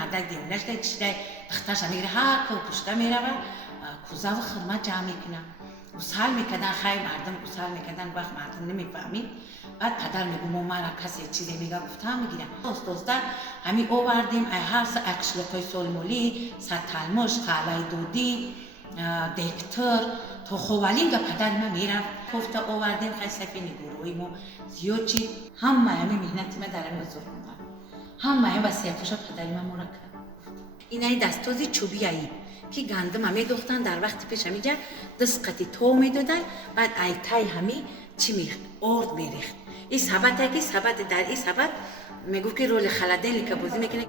мардак девонаш кишидай духташа мегира ҳар кор пушта мерава кӯзаву хидмат ҷамъ мекунам усал мекардан хайр мардум усал мекардан вақт мардум намефаҳмид баъд падар мегӯ мо мара касе чизе мега гуфтам мегирам доста ҳамин овардем ай ҳаст ай қишлоқҳои солмолӣ сарталмуш қалаи додӣ дектор то ховалинга падари ма мерафт кофта овардем хай сафи нигоҳрои мо зиёд чид ҳамаи ҳамин меҳнати ма дар ҳамин озор монда ҳамаи васиятоша падари ма мора кард инаи дастози чӯбияи ки гандума медохтанд дар вақти пеш ҳамиҷа дисқати то медоданд баъд ай тай ҳами чӣ орд мерехт ин сабате ки сабати дар ин сабат мегуфт ки роли халаделника бозӣ мекунад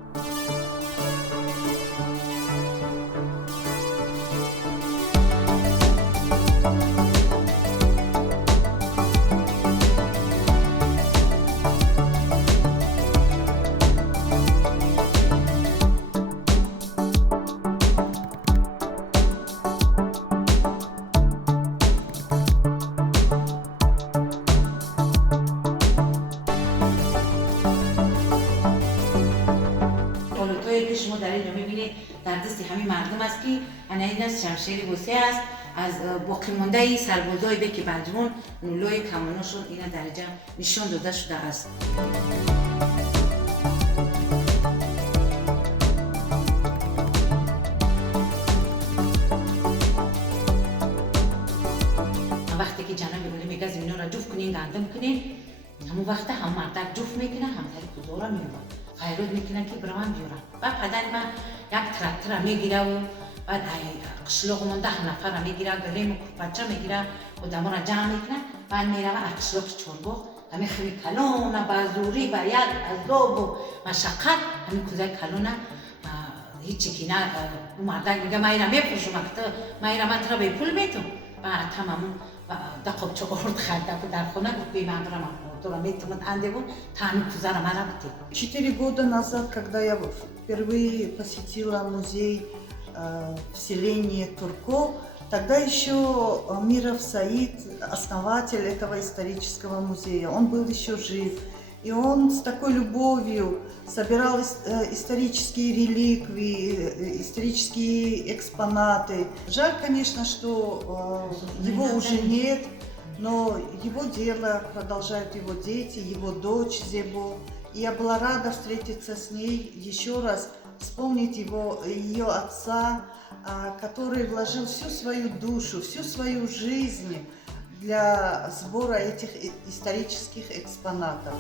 که شما در اینجا میبینید در دست همین مردم است که این از شمشیر حسه است از باقی مانده سربازای بک بلجمون نولای کماناشون اینا در اینجا نشان داده شده است وقتی که جناب ولی میگه زمینو را جفت کنین گندم کنین همون وقت هم مردک جفت میکنه هم تری کدورا میومد خیرود میکنن که برام بیارن بعد پدر من یک تراکتور میگیره و بعد قشلوقمون 10 نفر میگیره گلیم و کوپچه میگیره و دما را جمع میکنه بعد میره و قشلوق چوربو همین خیلی کلون با زوری با یک عذاب و مشقت همین کوزای کلون هیچی که نه مردک میگه من میفروشم من ترا به پول میتم بعد تمام دقیقه ارد خریده بود در خونه گفت بی من برم 4 года назад, когда я впервые посетила музей в селении Турко, тогда еще Миров Саид, основатель этого исторического музея, он был еще жив. И он с такой любовью собирал исторические реликвии, исторические экспонаты. Жаль, конечно, что его уже нет. Но его дело продолжают его дети, его дочь Зебо. И я была рада встретиться с ней, еще раз вспомнить ее отца, который вложил всю свою душу, всю свою жизнь для сбора этих исторических экспонатов.